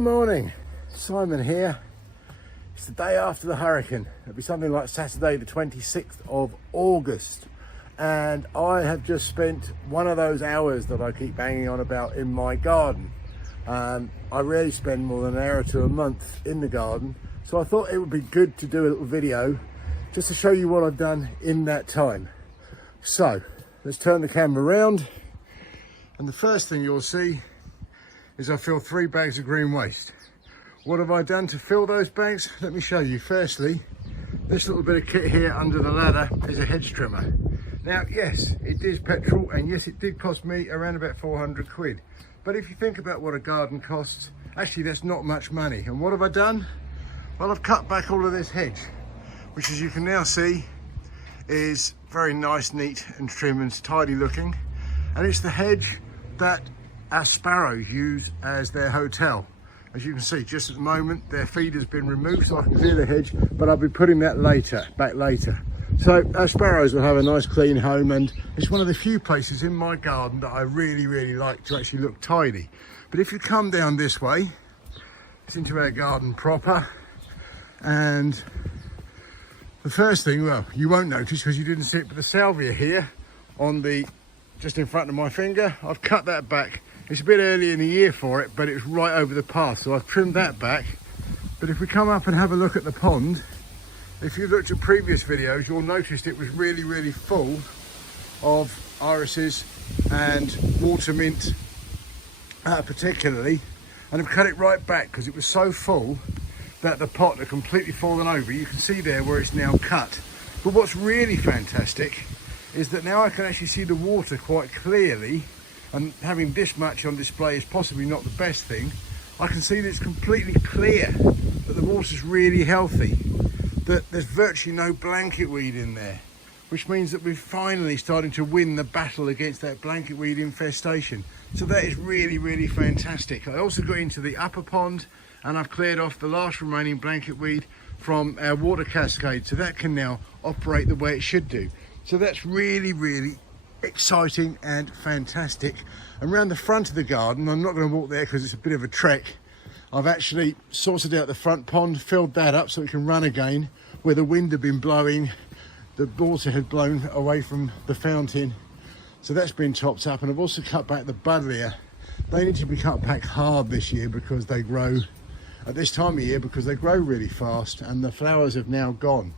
Good morning, Simon here. It's the day after the hurricane. It'll be something like Saturday the 26th of August. And I have just spent one of those hours that I keep banging on about in my garden. I rarely spend more than an hour to a month in the garden. So I thought it would be good to do a little video just to show you what I've done in that time. So let's turn the camera around. And the first thing you'll see is I filled 3 bags of green waste. What have I done to fill those bags? Let me show you. Firstly, this little bit of kit here under the ladder is a hedge trimmer. Now, yes, it is petrol, and yes, it did cost me around about 400 quid. But if you think about what a garden costs, actually that's not much money. And what have I done? Well, I've cut back all of this hedge, which as you can now see is very nice, neat and trim and tidy looking. And it's the hedge that our sparrows use as their hotel. As you can see, just at the moment, their feed has been removed, so I can clear the hedge, but I'll be putting that back later. So our sparrows will have a nice clean home, and it's one of the few places in my garden that I really like to actually look tidy. But if you come down this way, it's into our garden proper, and the first thing, well, you won't notice because you didn't see it, but the salvia here on the, just in front of my finger, I've cut that back. It's a bit early in the year for it, but it's right over the path, so I've trimmed that back. But if we come up and have a look at the pond, if you looked at previous videos, you'll notice it was really full of irises and water mint, particularly. And I've cut it right back because it was so full that the pot had completely fallen over. You can see there where it's now cut. But what's really fantastic is that now I can actually see the water quite clearly. And having this much on display is possibly not the best thing. I can see that it's completely clear, that the water's really healthy, that there's virtually no blanket weed in there, which means that we're finally starting to win the battle against that blanket weed infestation. So that is really fantastic. I also got into the upper pond and I've cleared off the last remaining blanket weed from our water cascade, so that can now operate the way it should do. So that's really exciting and fantastic. Around the front of the garden, I'm not going to walk there because it's a bit of a trek. I've actually sorted out the front pond, filled that up so it can run again. Where the wind had been blowing, the water had blown away from the fountain, so that's been topped up. And I've also cut back the buddleia. They need to be cut back hard this year because they grow at this time of year, because they grow really fast and the flowers have now gone.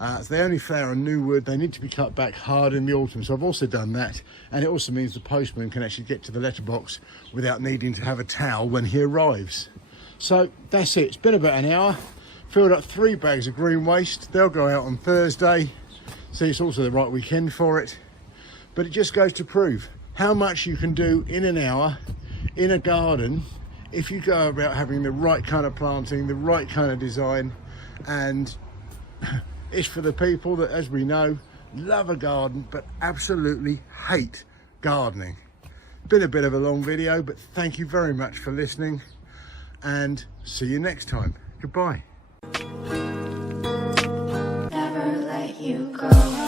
So they only flower on new wood. They need to be cut back hard in the autumn. So I've also done that. And it also means the postman can actually get to the letterbox without needing to have a towel when he arrives. So that's it. It's been about an hour. Filled up 3 bags of green waste. They'll go out on Thursday. So it's also the right weekend for it. But it just goes to prove how much you can do in an hour in a garden if you go about having the right kind of planting, the right kind of design. And it's for the people that, as we know, love a garden but absolutely hate gardening. Been a bit of a long video, but thank you very much for listening and see you next time. Goodbye. Never let you go.